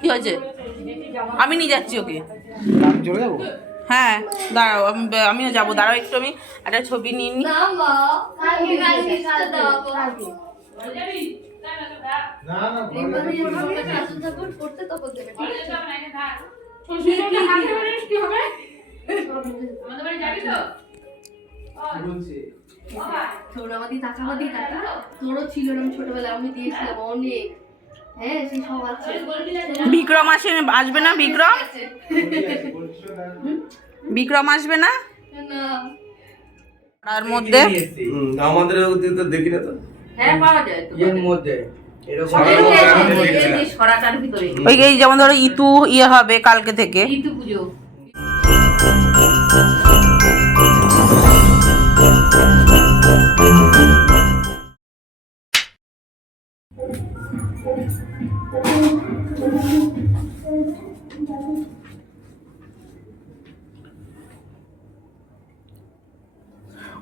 কি হয়েছে? আমি নিয়ে যাচ্ছি ওকে। হ্যাঁ দাঁড়াও, আমিও যাবো। দাঁড়াও একটু, আমি একটা ছবি নিয়ে নিই। বিক্রম আসবে না? বিক্রম আসবে না তার মধ্যে? আমাদের দেখি না তো। হ্যাঁ পাওয়া যায় তো এর মধ্যে। ওই যেমন ধরো ইতু হবে কালকে থেকে, ইতু পুজো।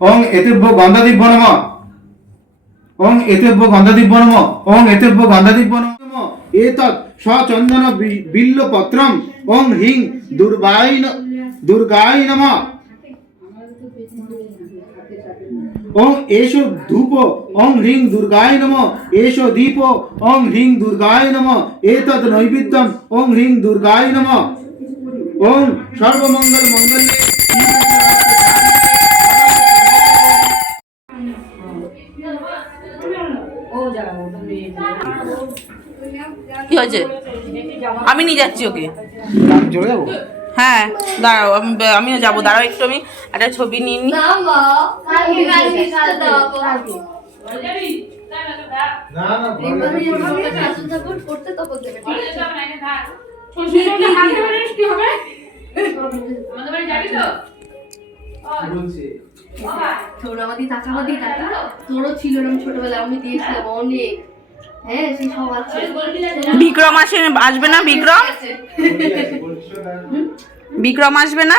ওং এতেব্য গন্ধাদিব্য নমঃ। ওং এতেব্য গন্ধাদিব্য নমঃ। ওং এতেব্য গন্ধাদিব্য নমঃ। এতৎ সচন্দন বিল্লপত্রম। ওং হ্রিং দুর্গায় নমঃ। ওং এষো ধূপ। ওং হ্রিং দুর্গায় নমঃ। এষো দীপ। ওং হ্রিং দুর্গায় নমঃ। এতৎ নৈবেদ্যম। ওং হ্রিং দুর্গায় নমঃ। ওং সর্বমঙ্গল মঙ্গলে কি হয়েছে? আমি নিয়ে যাচ্ছি ওকে। হ্যাঁ দাঁড়াও, আমিও যাবো। দাঁড়াও একটু, আমি একটা ছবি নিয়ে নিই। বিক্রম আসবে না? বিক্রম আসবে না?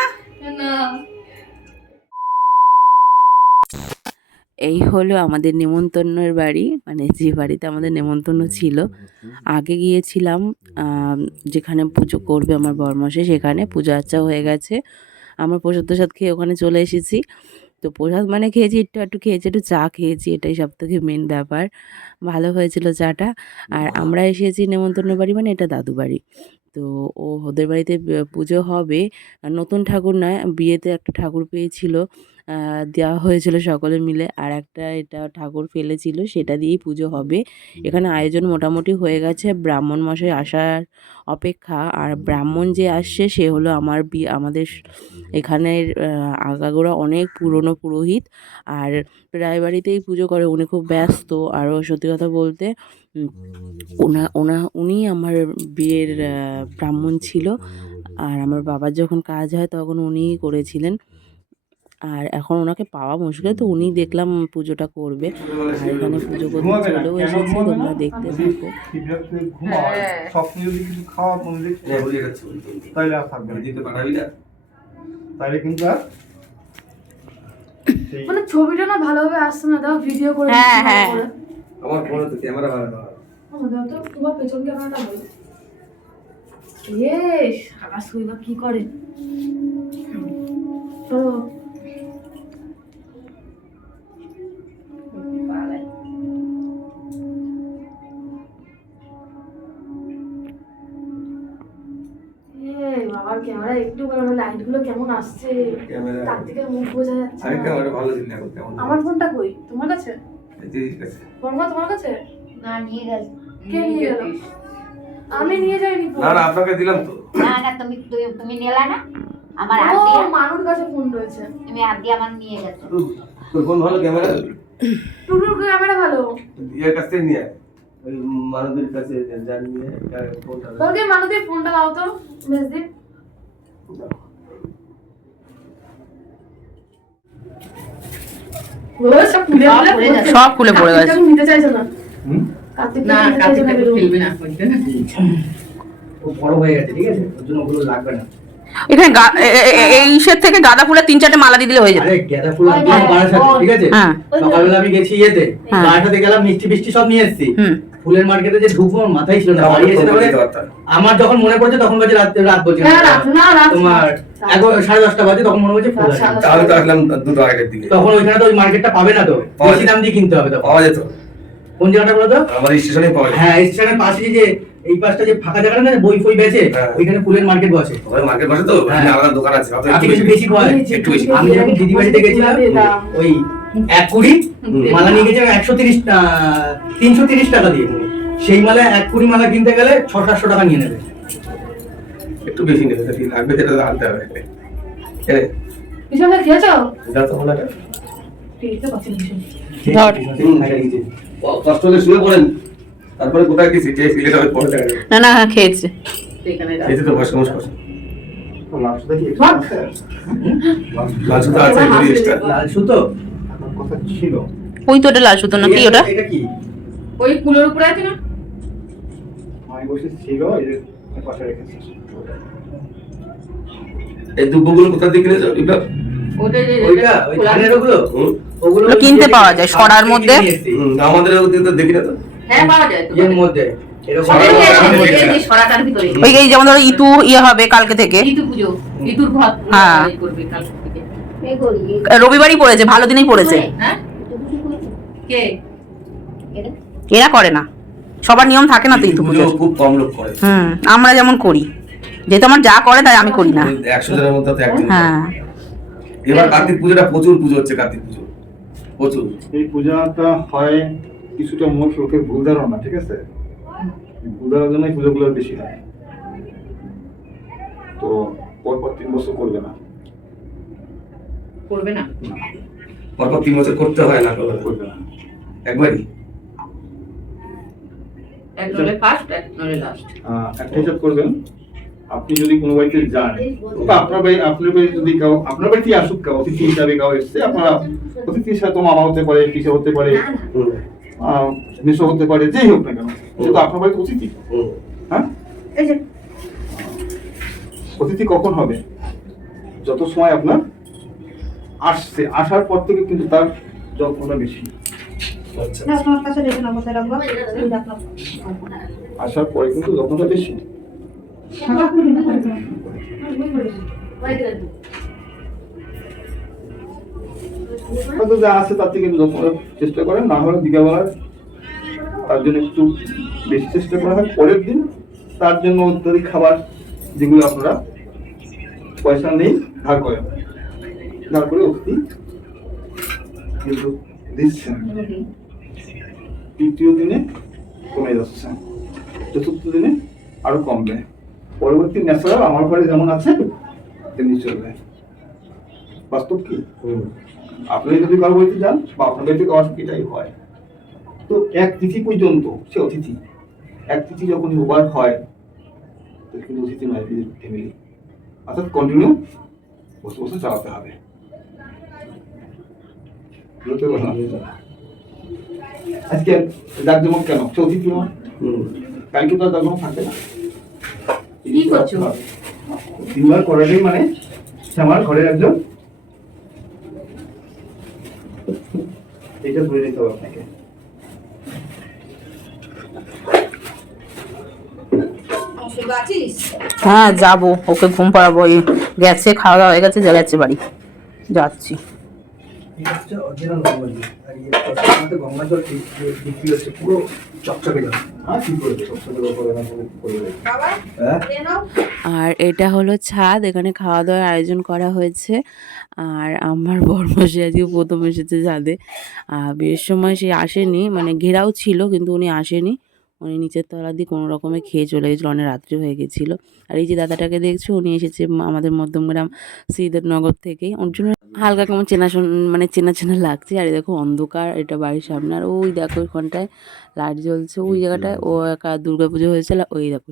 এই হলো আমাদের নেমন্তন্নের বাড়ি, মানে যে বাড়িতে আমাদের নেমন্তন্ন ছিল। আগে গিয়েছিলাম যেখানে পুজো করবে আমার বরমশাই, সেখানে পুজো আচ্চা হয়ে গেছে। আমার প্রসাদ টসাদ খেয়ে ওখানে চলে এসেছি। তো প্রসাদ মানে খেয়েছি, একটু খেয়েছি, একটু চা খেয়েছি, এটাই সব থেকে মেন ব্যাপার। ভালো হয়েছিল চাটা। আর আমরা এসেছি নেমন্তন্ন বাড়ি, মানে এটা দাদু বাড়ি। তো ওদের বাড়িতে পুজো হবে। নতুন ঠাকুর নয়, বিয়েতে একটা ঠাকুর পেয়েছিল, দেওয়া হয়েছিল সকলে মিলে। আর একটা এটা ঠাকুর ফেলেছিল, সেটা দিয়েই পুজো হবে। এখানে আয়োজন মোটামুটি হয়ে গেছে, ব্রাহ্মণ মশাই আসার অপেক্ষা। আর ব্রাহ্মণ যে আসছে সে হলো আমাদের এখানের আগাগোড়া অনেক পুরনো পুরোহিত। আর প্রায় বাড়িতেই পুজো করে, উনি খুব ব্যস্ত। আরও সত্যি কথা বলতে উনি আমার বিয়ের ব্রাহ্মণ ছিল। আর আমার বাবার যখন কাজ হয় তখন উনিই করেছিলেন। আর এখন ওনাকে পাওয়া মুশকিল, তো উনি দেখলাম পুজোটা করবে। আর এখানে পুজো করতে চলেও এসেছি, তোমরা দেখতে থাকো। মানে ছবিটা না ভালোভাবে আসছে না, দাও ভিডিও করে। হ্যাঁ হ্যাঁ আমার ফোনে তো ক্যামেরা ভালো না। দাও তো তোমার পেছন ক্যামেরাটা বলো। ইয়েস, আকাশ কইবা কি করে? তো বাবার ক্যামেরা একটু লাইট গুলো কেমন আসছে, তার থেকে মুখ বোঝা যাচ্ছে না। ক্যামেরা ভালো দিন না কেমন? আমার ফোনটা কই? তোমার কাছে? ঠিক আছে। বর্মা তোমার কাছে? না, নিয়ে গেছে। কে নিয়ে গেল? আমি নিয়ে যাইনি ফোন। না আপনাকে দিলাম তো। না তুমি নিলা না? আমার হাত দিয়ে মানুর কাছে ফোন রয়েছে। তুমি হাত দিয়ে আমার নিয়ে গেছো। তোর ফোন ভালো ক্যামেরা? টুটুর ক্যামেরা ভালো। এর কাছ থেকে নিয়ে ওই মানুষদের কাছে জানিয়ে ফোনটা। ওকে মানুষদের ফোনটা দাও তো, মেজ দি। সব খুলে পড়ে গেছে। নিতে চাইছো না? না, কার্তিক খেলবে না, ও বড় হয়ে গেছে, ঠিক আছে, ওর জন্য ওগুলো লাগবে না। এখানে এইসের থেকে গাঁদা ফুলের 3-4টে মালা দিয়ে দিলে হয়ে যাবে। আরে গাঁদা ফুল বারাসাতে, ঠিক আছে। সকালবেলা আমি গেছি ইয়েতে, বারাসাতে গেলাম, মিষ্টি ফিষ্টি সব নিয়ে এসেছি। ফুলের মার্কেটে যে ঢুকবো আমার মাথায় ছিল না, বাড়ি এসে তারপরে আমার যখন মনে পড়ছে তখন বাজে রাত বলছে না, রাত তোমার 11:30 বাজে, তখন মনে হচ্ছে ফুল আছে। তাহলে তো আসলাম 2টা আগের দিকে। তখন ওইখানে তো ওই মার্কেটটা পাবে না, তো বেশি দাম দিয়ে কিনতে হবে। তখন পাওয়া যেত, কোন জায়গাটা বলো তো? আমার স্টেশনে পাওয়া যেত। হ্যাঁ, স্টেশনের পাশে যে এই পাশটা যে ফাঁকা জায়গাটা না, বই ফই বেচে, হ্যাঁ। ওইখানে ফুলের মার্কেট বসে। ওই মার্কেট বসে তো, হ্যাঁ। আলাদা দোকান আছে, হয়তো আপনি একটু কিছু বেশি। বেশি পাওয়া যায়। একটু বেশি। আমি যখন দিদি বাড়িতে গেছিলাম, ওই 1 কুড়ি মালা নিয়ে গেছিলাম 330 টাকা দিয়ে। সেই মালা 1 কুড়ি মালা কিনতে গেলে 600-700 টাকা নিয়ে নেবে। একটু বেশি নেবে, যদি লাগবে সেটা আনতে হবে। পিছনে খেয়েছো? যা তো বলাটা। খেতে পাচ্ছি না ভীষণ। ধর। কষ্ট হলে শুয়ে পড়েন, তারপরে কোথায় গেছি যে সিলেট হবে পরে দেখা যাবে। না না খেয়েছে। এই তো বয়স কম করছে। লাস্টটা কি ধর। লাল সুতো আছে, যদি এক্সট্রা। লাল সুতো? আপনার কথা ছিল? ওই তো ওটা লাল সুতো না কি ওটা? এটা কি? ওই কুলোর উপরে আছে না? আমি বসে ছিল, এই যে পাশে রেখেছি। এই দুব্বগুলো কোথা থেকে কিনেছো? এগুলো ওইটা ওই ধানের ওগুলো ওগুলো কিনতে পাওয়া যায়, সরার মধ্যে। আমাদের ওদিকে তো দেখি না তো। হ্যাঁ পাওয়া যায় তো। এর মধ্যে এরকম সরাটার ভিতরে ওই এই যেমন ধরো ইতু ইয়ে হবে কালকে থেকে, ঋতু পুজো, ঋতুর ঘর হ্যাঁ। করবে কাল থেকে। রবিবারই পড়েছে, ভালো দিনেই পড়েছে। হ্যাঁ কে এরা করে না, সবার নিয়ম থাকে না তো ইতু পুজো পুজোর। খুব কম লোক করে। আমরা যেমন করি, যেহেতু আমার যা করে তাই আমি করি না। 100 জনের মধ্যে তো একজন। হ্যাঁ এবার কার্তিক পুজোটা প্রচুর পুজো হচ্ছে, কার্তিক পুজো প্রচুর। এই পূজাটা হয় কিছুটা মোট লোকের ভুল ধারণা, ঠিক আছে? ভুল ধারণার জন্য এই পুজোগুলো বেশি হয়। তো পরপর 3 বছর করবে না, করবে না? পরপর 3 বছর করতে হয় না, করবে না। একবারই। এক নলে ফার্স্ট, এক নলে লাস্ট। একটা হিসাব করবেন, আপনি যদি কোনো বাড়িতে যান, বা আপনার বাড়ি যদি কেউ আপনার বাড়িতে আসুক, কেউ অতিথি হিসাবে কেউ এসছে, আপনারা অতিথি হিসাবে তো মামা হতে পারে, পিসা হতে পারে, মেসো হতে পারে, যেই হোক না কেন, যেহেতু আপনার বাড়িতে অতিথি। হ্যাঁ, অতিথি কখন হবে? যত সময় আপনার আসছে, আসার পর থেকে কিন্তু তার যত্নটা বেশি। আচ্ছা। আসার পরে কিন্তু যত্নটা বেশি। হয়তো যা আছে তার থেকে যত্ন চেষ্টা করেন, না হলে বিকালবেলা তার জন্য একটু বেশি চেষ্টা করা হয়। পরের দিন তার জন্য অত্যাধিক খাবার, যেগুলো আপনারা পয়সা নেই ধার করেন, ধার করে অতি কিন্তু দিচ্ছেন। তৃতীয় দিনে কমে যাচ্ছে, চতুর্থ দিনে আরো কমবে। পরবর্তী ন্যাচারাল আমার ঘরে যেমন আছে তেমনি চলবে। বাস্তব কি? আপনি যদি কারো বাড়িতে যান বা আপনার বাড়িতে কারো আসুক, এটাই হয়। তো এক তিথি পর্যন্ত সে অতিথি, এক তিথি যখন ওভার হয় তো কিন্তু অতিথি নয়, ফ্যামিলি। অর্থাৎ কন্টিনিউ বসে বসে চালাতে হবে। বুঝতে পারলাম। আজকে জাকজমক কেন? সে অতিথি নয়, কালকে তো আর জাকজমক থাকে না। কি করছো? 3 বার করাটাই মানে সে আমার ঘরের একজন। এটা ধরে নিতে হবে আপনাকে। হ্যাঁ যাবো, ওকে ঘুম পাড়াবো। এই গেছে, খাওয়া দাওয়া হয়ে গেছে, গেছে বাড়ি, যাচ্ছি। গঙ্গা জল বিক্রি হচ্ছে পুরো চকচকে জল। কি করবে? সবসময় করে না করবে। আর এটা হলো ছাদ, এখানে খাওয়া দাওয়ার আয়োজন করা হয়েছে। আর আমার বরমশাই আজকে প্রথম এসেছে ছাদে। বিয়ের সময় সে আসেনি, মানে ঘেরাও ছিল কিন্তু উনি আসেনি। উনি নিচের তলা দিয়ে কোনো রকমে খেয়ে চলে গেছিলো, অনেক রাত্রি হয়ে গেছিলো। আর এই যে দাদাটাকে দেখছো, উনি এসেছে আমাদের মধ্যমগ্রাম শ্রীধরনগর থেকেই। ওর জন্য হালকা কেমন মানে চেনা চেনা লাগছে। আর দেখো অন্ধকার, এটা বাড়ির সামনে। আর ওই দেখো ওইখানটায় লাইট জ্বলছে, ওই জায়গাটায় ও একা দুর্গা পুজো হয়েছিল। ওই দেখো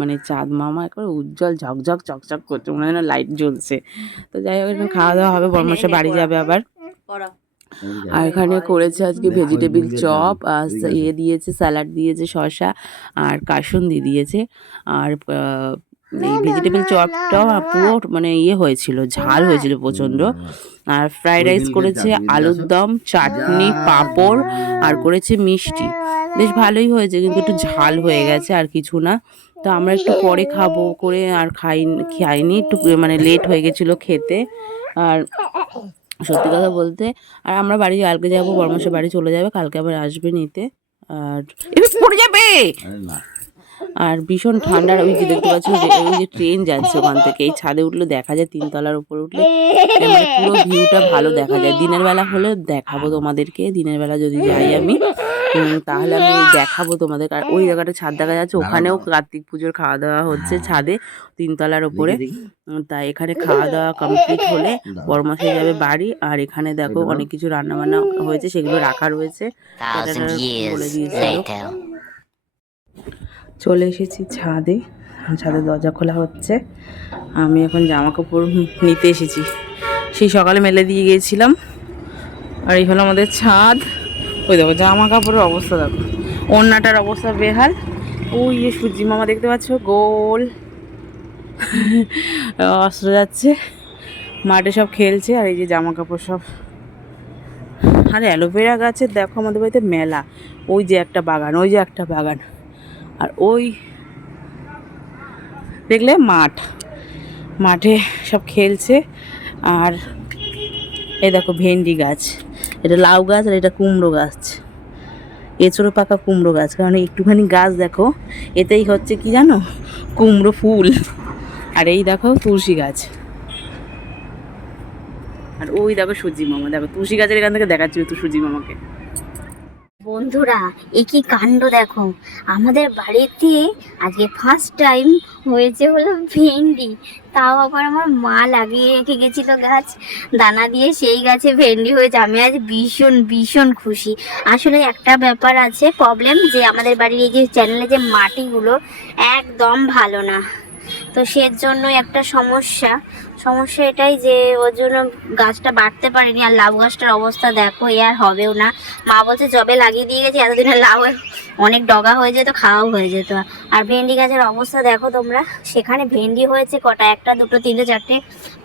মানে চাঁদ মামা একবার উজ্জ্বল ঝকঝক চকচক করছে, মনে হয় না লাইট জ্বলছে। তো যাই হোক, এখানে খাওয়া দাওয়া হবে, বরমশাই বাড়ি যাবে আবার। আর এখানে করেছে আজকে ভেজিটেবিল চপ, আর ইয়ে দিয়েছে, স্যালাড দিয়েছে, শসা আর কাসুন্দি দিয়েছে। আর এই ভেজিটেবিল চপটাও পুরো মানে ইয়ে হয়েছিল, ঝাল হয়েছিল প্রচণ্ড। আর ফ্রাইড রাইস করেছে, আলুর দম, চাটনি, পাঁপড় আর করেছে মিষ্টি। বেশ ভালোই হয়েছে, কিন্তু একটু ঝাল হয়ে গেছে, আর কিছু না। তো আমরা একটু পরে খাবো করে আর খাইনি, একটু মানে লেট হয়ে গেছিলো খেতে। আর সত্যি কথা বলতে, আর আমরা বাড়ি কালকে যাবো, বর্মশের বাড়ি চলে যাবে, কালকে আবার আসবে নিতে। আর পড়ে যাবে। আর ভীষণ ঠান্ডা, ওই যে দেখতে পাচ্ছ ওই যে ট্রেন যাচ্ছে ওখান থেকে, এই ছাদে উঠলে দেখা যায়, 3 তলার উপরে উঠলে মানে পুরো ভিউটা ভালো দেখা যায়। দিনের বেলা হলে দেখাবো তোমাদেরকে, দিনের বেলা যদি যাই আমি তাহলে আমি দেখাবো তোমাদের। আর ওই জায়গাটা ছাদ দেখা যাচ্ছে, ওখানেও কার্তিক পুজোর খাওয়া দাওয়া হচ্ছে ছাদে 3 তলার উপরে। তাই এখানে খাওয়া দাওয়া কমপ্লিট হলে বড়মশাই যাবে বাড়ি। আর এখানে দেখো অনেক কিছু রান্না বান্না হয়েছে, সেগুলো রাখা রয়েছে, বলে দিয়েছিল। চলে এসেছি ছাদে, ছাদে দরজা খোলা হচ্ছে। আমি এখন জামা কাপড় নিতে এসেছি, সেই সকালে মেলে দিয়ে গিয়েছিলাম। আর এই হলো আমাদের ছাদ। ওই দেখো জামা কাপড়ের অবস্থা, দেখো ওড়নাটার অবস্থা বেহাল। ওই যে সূর্যি মামা দেখতে পাচ্ছ, গোল অস্ত্র যাচ্ছে, মাঠে সব খেলছে। আর এই যে জামা কাপড় সব। আর অ্যালোভেরা গাছের দেখো আমাদের বাড়িতে মেলা, ওই যে একটা বাগান, ওই যে একটা বাগান, আর ওই দেখলে মাঠে সব খেলছে। আর এই দেখো ভেন্ডি গাছ, এটা লাউ গাছ, আর এটা কুমড়ো গাছ, এঁচড়ো পাকা কুমড়ো গাছ। কারণ একটুখানি গাছ দেখো, এতেই হচ্ছে কি জানো, কুমড়ো ফুল। আর এই দেখো তুলসী গাছ, আর ওই দেখো সূর্যি মামা, দেখো তুলসী গাছের এখান থেকে দেখাচ্ছি তো সূর্যি মামাকে। বন্ধুরা এ কি কাণ্ড দেখো, আমাদের বাড়িতে আজকে ফার্স্ট টাইম হয়েছে হলো ভেন্ডি। তাও আবার আমার মা লাগিয়ে রেখে গেছিল গাছ দানা দিয়ে, সেই গাছে ভেন্ডি হয়েছে। আমি আজ ভীষণ ভীষণ খুশি। আসলে একটা ব্যাপার আছে, প্রবলেম যে আমাদের বাড়ির এই যে চ্যানেলে যে মাটিগুলো একদম ভালো না, তো সের জন্য একটা সমস্যা এটাই যে ওর জন্য গাছটা বাড়তে পারেনি। আর লাউ গাছটার অবস্থা দেখো, এ আর হবেও না। মা বলছে জবে লাগিয়ে দিয়ে গেছি, এতদিনে লাউ অনেক ডগা হয়ে যেত, খাওয়াও হয়ে যেত। আর ভেন্ডি গাছের অবস্থা দেখো তোমরা, সেখানে ভেন্ডি হয়েছে কটা, 1, 2, 3, 4,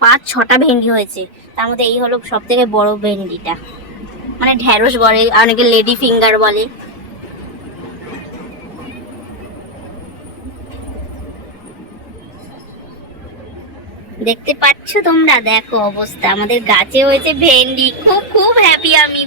5, 6টা ভেন্ডি হয়েছে। তার মধ্যে এই হলো সব থেকে বড় ভেন্ডিটা, মানে ঢ্যাঁড়স বলে, অনেকে লেডি ফিঙ্গার বলে। দেখতে পাচ্ছ তোমরা, দেখো অবস্থা, আমাদের গাছে হয়েছে ভেন্ডি। খুব খুব হ্যাপি আমি।